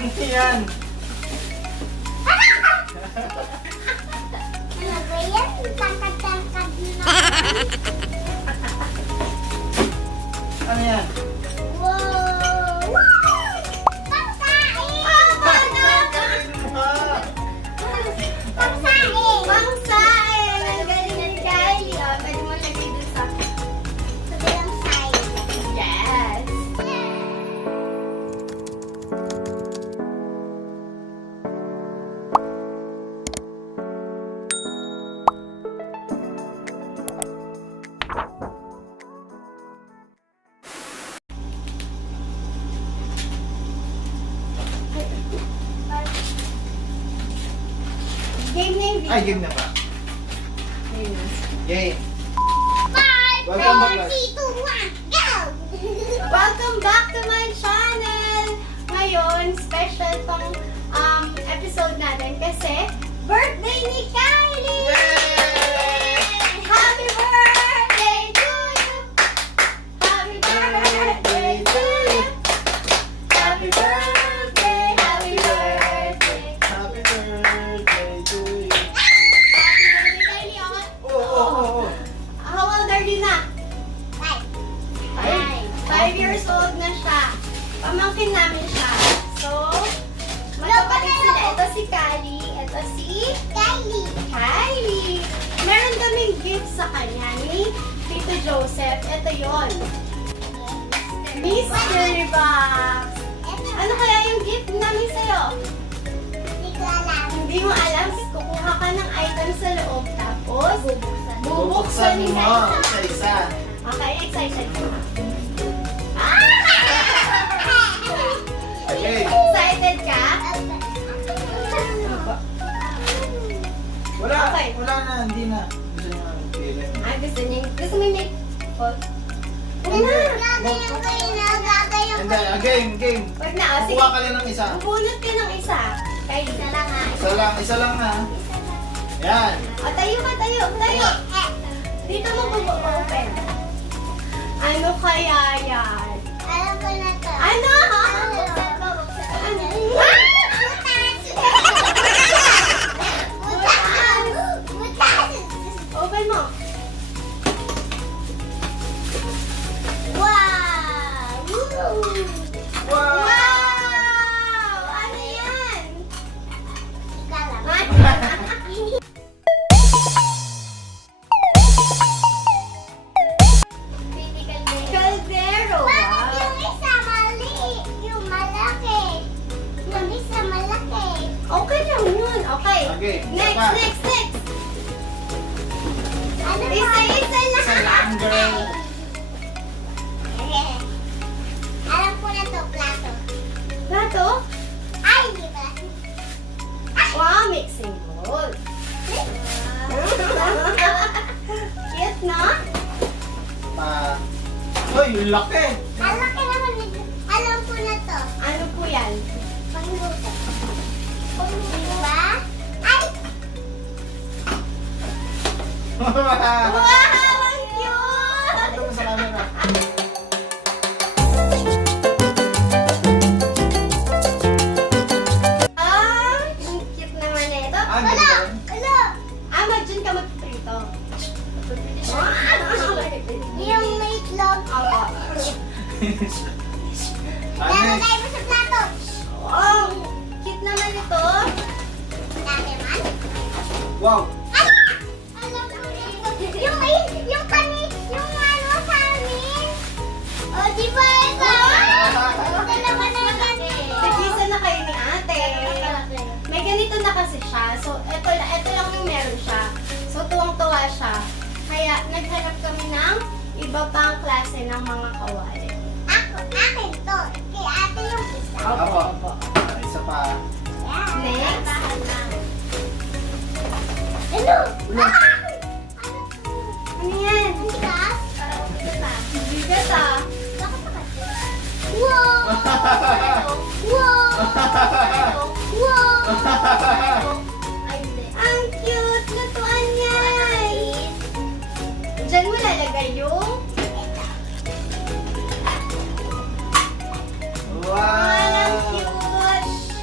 Ano yan? Ano ba yan? Tangkad-tangkad na. Ano yan? Wow! Pangsaing! Pangsaing! Pangsaing! Ang galing ni Kylie. O, pwede mo lagay dun sa... Sa bilang side. Yes! Game na yung video. Ay, game na ba? Game na. Game. 5, Welcome 4, back, 3, 2, 1, go! Welcome back to my channel! Ngayon, special tong episode natin kasi birthday ni Kylie! Yay! Happy birthday to you! Happy birthday to you! Happy birthday! Happy birthday! Happy birthday to you. Happy birthday, Kylie! Okay? Oo. How old are you na? 5 years old na siya. Pamangkin namin siya. So, magkapatid sila. Ito si Kylie. Ito si Kylie. Meron kaming gift sa kanya ni Tito Joseph. Ito yon. Mystery box. Ano kaya yung gift namin sa'yo? Hindi ko alam. Hindi mo alam. Kukuha ka ng item sa loob. Tapos, bubuksan Bubuksan mo mo. isa-isa. Okay, excited ka. Okay. Excited ka? Wala. Okay. Wala na. Hindi na. Gusto nyo ang feeling. Gusto mo make call? Hindi. Gagayang ko yun. Gagayang Hindi. Game. Wag na, oh, sige. Kuha ka lang ng isa. Bubunot ka ng isa. Kay Isa lang ha. Isa lang na. Yan. O, tayo. Dito mo open. Ano kaya yan? Alam ko na to. Ano? Open mo. Wow! Wow! Ano yan? Caldero. Bakit Wow. yung isa mali? Yung malaki. Yung isa malaki. Okay lang yun. Okay. Okay, isa pa. Next. Ano ba? Isa lang. Isa lang, girl. Alam ko na to, plato. Plato? Ay, hindi pala. Wow, mixing bowl. Cute, no? Uy, yung laki. Ang laki naman nito. Alam ko na to. Ano po yan? Pangluto. Diba? Ay! Wow, ang cute! Ito mo sa camera. Ah, ang cute naman na ito. Ah, Wala! ganun. Wala! Dyan ka magprito. Yung may itlog. Opo. Lalagay mo sa plato. Wow, cute naman ito. Dami man. Wow. Alam ko na ito. Yung ano sa amin. O, di ba ito? Ito naman na yan. Nagkisa na kayo ni ate. May ganito na kasi siya. So, ito lang yung meron siya. So, tuwang-tuwa siya. Kaya, naghanap kami ng iba pang klase ng mga kawali. Akin to. Kay ate yung isa. Opo. Isa pa. Yan. Next. Ano? Ulo. Ano yan? Ang tigas? Bigat ah. Bakit pa kasi? Wow! Wow! Wow! Ang cute! Lutuan yan! Diyan mo lalagay yung... Wow. Ang cute!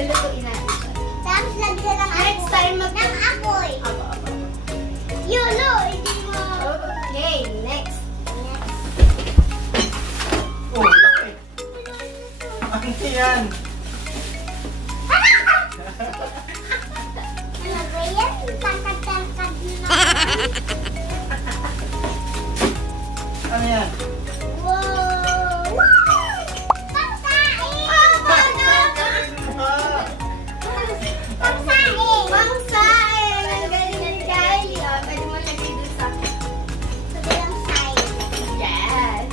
Lulutuin natin siya. Tapos lagyan ng Next time ng apoy. Aba, aba. Yulo, hindi mo. Okay, next. Oh, laki. Ano yan? Ano ba yan? Tangkad-tangkad na. Ano yan? Wow! Pangsaing! Ah, Pangsaing! Pangsain! Ang galing ni Kylie. Oh, pwede mo lagay dun sa... Sabilang saing. Yes!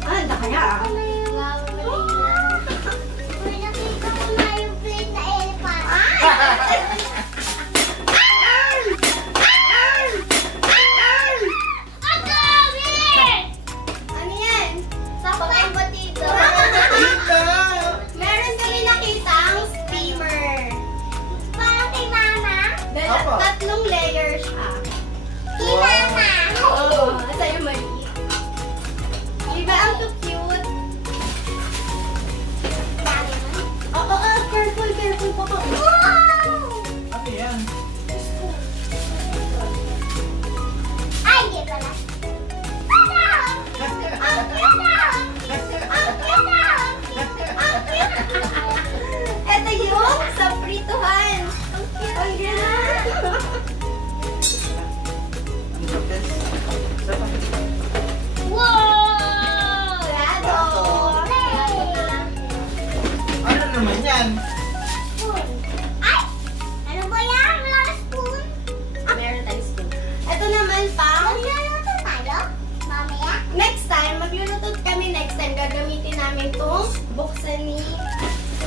Ah, handa ka na ah. Wow, may nakita ko na yung plate na elephant. Ang dami! Ano yan? Sakong batido. Tita! Meron kami nakitang steamer. Parang kay mama. Apa. Tatlong layers siya. Kay mama. Oo, sa'yo maliit. Diba ang cute? Dami nun. Oo, careful, careful pa ka. Wow! Ano yan? Ay, di pala. Ano? Ang cute na! Ang cute na! Ang cute! Ito yung sa prituhan. Ang cute. Ano sa test? Sa pa? Wow! Grado. Ano naman yan? Spoon. Ay! Ano ba yan? Wala na spoon? Meron tayong spoon. Ito naman pang Magluluto tayo? Mamaya? next time, magluluto kami next time. Gagamitin namin itong buksan ni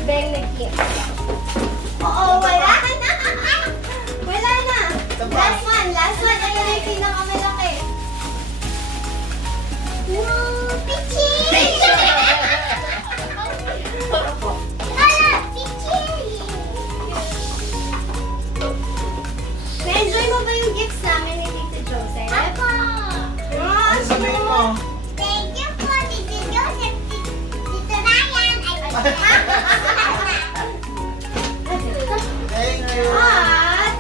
Benedict. Oo, wala na. Wala na. Last one. Ito na yung pinakamalaki. Wow! Pichi! Ala! Pichi! Na-enjoy mo ba yung gifts namin ni Tito Joseph? Ako! Ah, Ano sabihin mo? Thank you po, Tito Joseph. Tito Ryan. Ay, Thank you. At,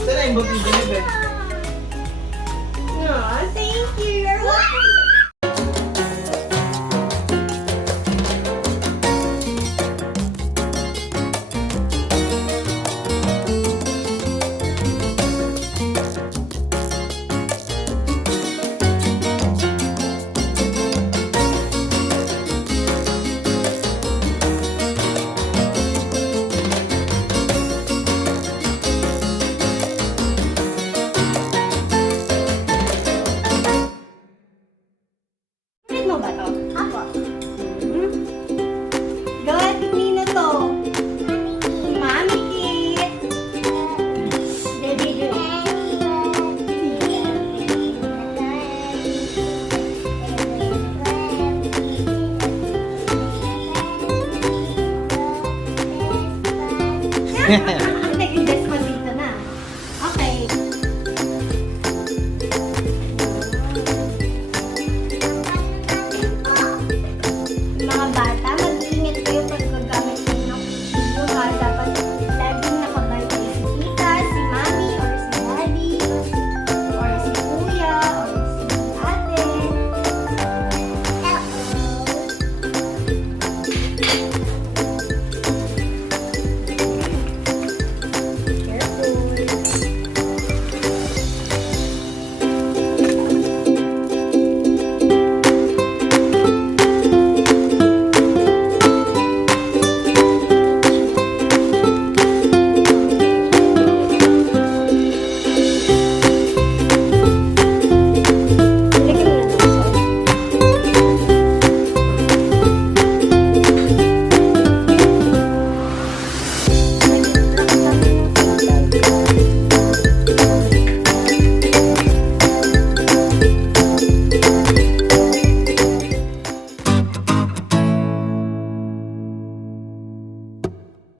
Saan na yung buti Jennifer? thank you. You're welcome. Read mo ba to? Ako. Hmm? God, kanina to. Mami Kit. Baby Joe.